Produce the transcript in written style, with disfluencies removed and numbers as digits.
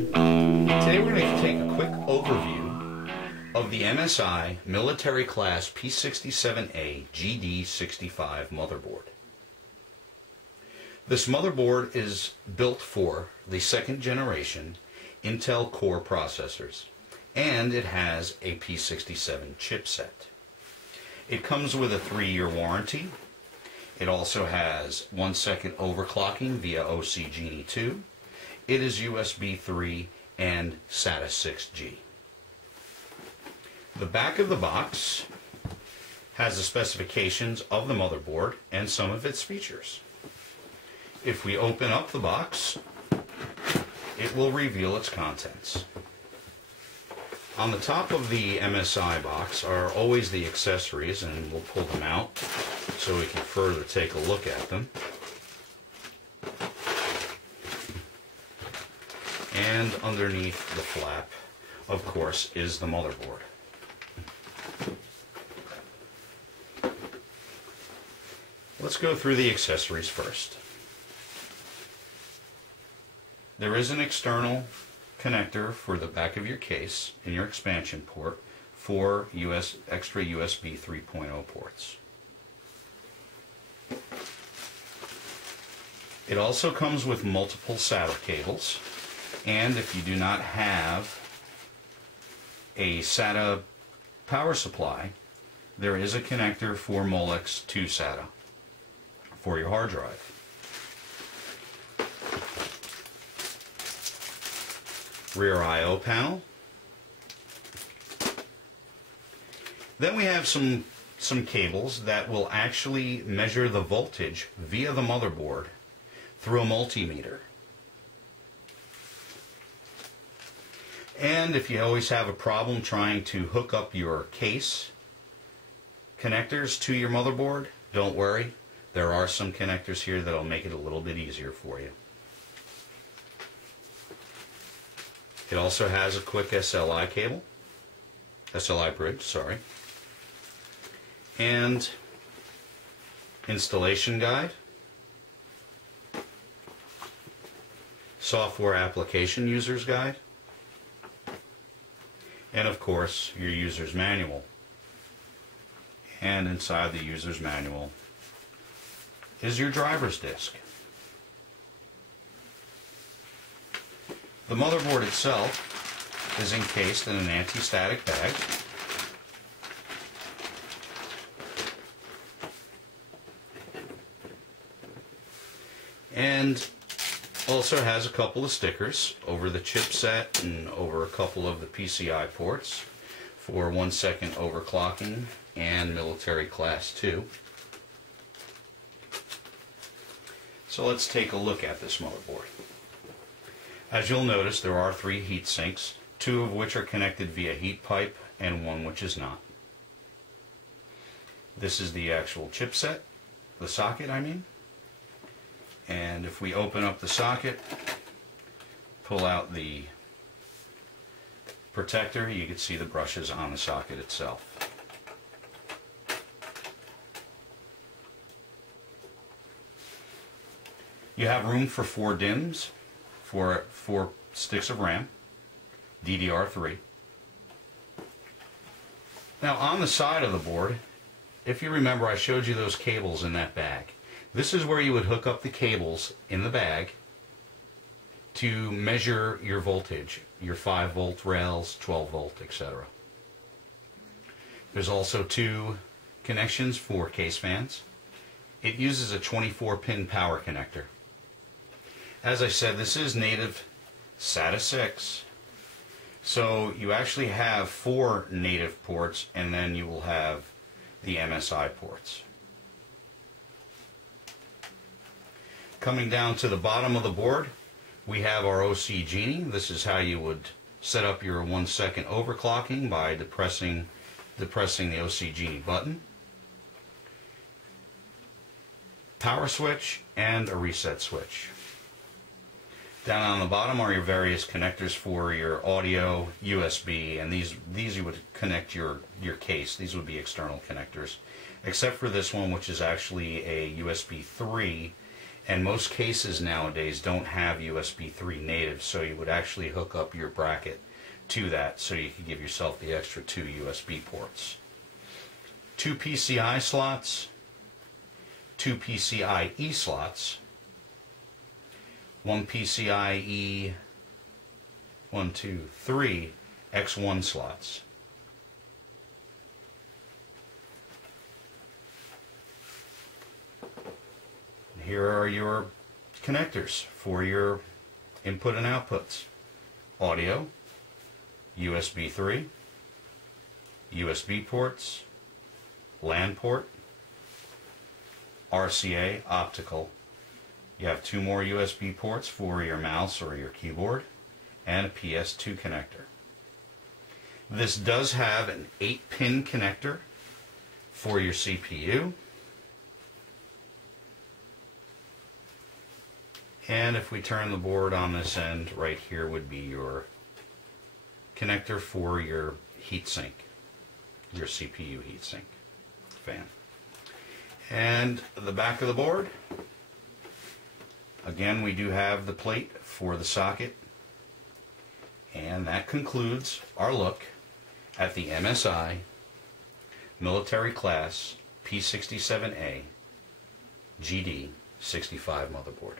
watching. Today we're going to take a quick overview of the MSI Military Class P67A-GD65 motherboard. This motherboard is built for the second generation Intel Core processors, and it has a P67 chipset. It comes with a 3-year warranty. It also has 1-second overclocking via OC Genie 2. It is USB 3 and SATA 6G. The back of the box has the specifications of the motherboard and some of its features. If we open up the box, it will reveal its contents. On the top of the MSI box are always the accessories, and we'll pull them out so we can further take a look at them. And underneath the flap, of course, is the motherboard. Let's go through the accessories first. There is an external connector for the back of your case and your expansion port for extra USB 3.0 ports. It also comes with multiple SATA cables, and if you do not have a SATA power supply, there is a connector for Molex to SATA for your hard drive. Rear I/O panel. Then we have some cables that will actually measure the voltage via the motherboard through a multimeter. And if you always have a problem trying to hook up your case connectors to your motherboard, don't worry. There are some connectors here that'll make it a little bit easier for you. It also has a quick SLI cable, SLI bridge, sorry, and installation guide, software application user's guide, and of course your user's manual. And inside the user's manual is your driver's disc. The motherboard itself is encased in an anti-static bag. And also has a couple of stickers over the chipset and over a couple of the PCI ports for 1-second overclocking and military class 2. So let's take a look at this motherboard. As you'll notice, there are 3 heat sinks, 2 of which are connected via heat pipe and 1 which is not. This is the actual chipset, the socket I mean. And if we open up the socket, pull out the protector, you can see the brushes on the socket itself. You have room for 4 DIMMs, for 4 sticks of RAM, DDR3. Now on the side of the board, if you remember, I showed you those cables in that bag. This is where you would hook up the cables in the bag to measure your voltage, your 5-volt rails, 12-volt, etc. There's also 2 connections for case fans. It uses a 24-pin power connector. As I said, this is native SATA 6, so you actually have 4 native ports, and then you will have the MSI ports. Coming down to the bottom of the board, we have our OC Genie. This is how you would set up your 1-second overclocking by depressing the OC Genie button. Power switch and a reset switch. Down on the bottom are your various connectors for your audio, USB, and these you would connect your case. These would be external connectors, except for this one, which is actually a USB 3, And most cases nowadays don't have USB 3 native, so you would actually hook up your bracket to that so you could give yourself the extra 2 USB ports. 2 PCI slots, 2 PCIe slots, 1 PCIe 3 X1 slots. Here are your connectors for your input and outputs. Audio, USB 3, USB ports, LAN port, RCA, optical. You have 2 more USB ports for your mouse or your keyboard, and a PS2 connector. This does have an 8-pin connector for your CPU. And if we turn the board on this end, right here would be your connector for your heatsink, your CPU heatsink fan. And the back of the board, again, we do have the plate for the socket. And that concludes our look at the MSI Military Class P67A-GD65 motherboard.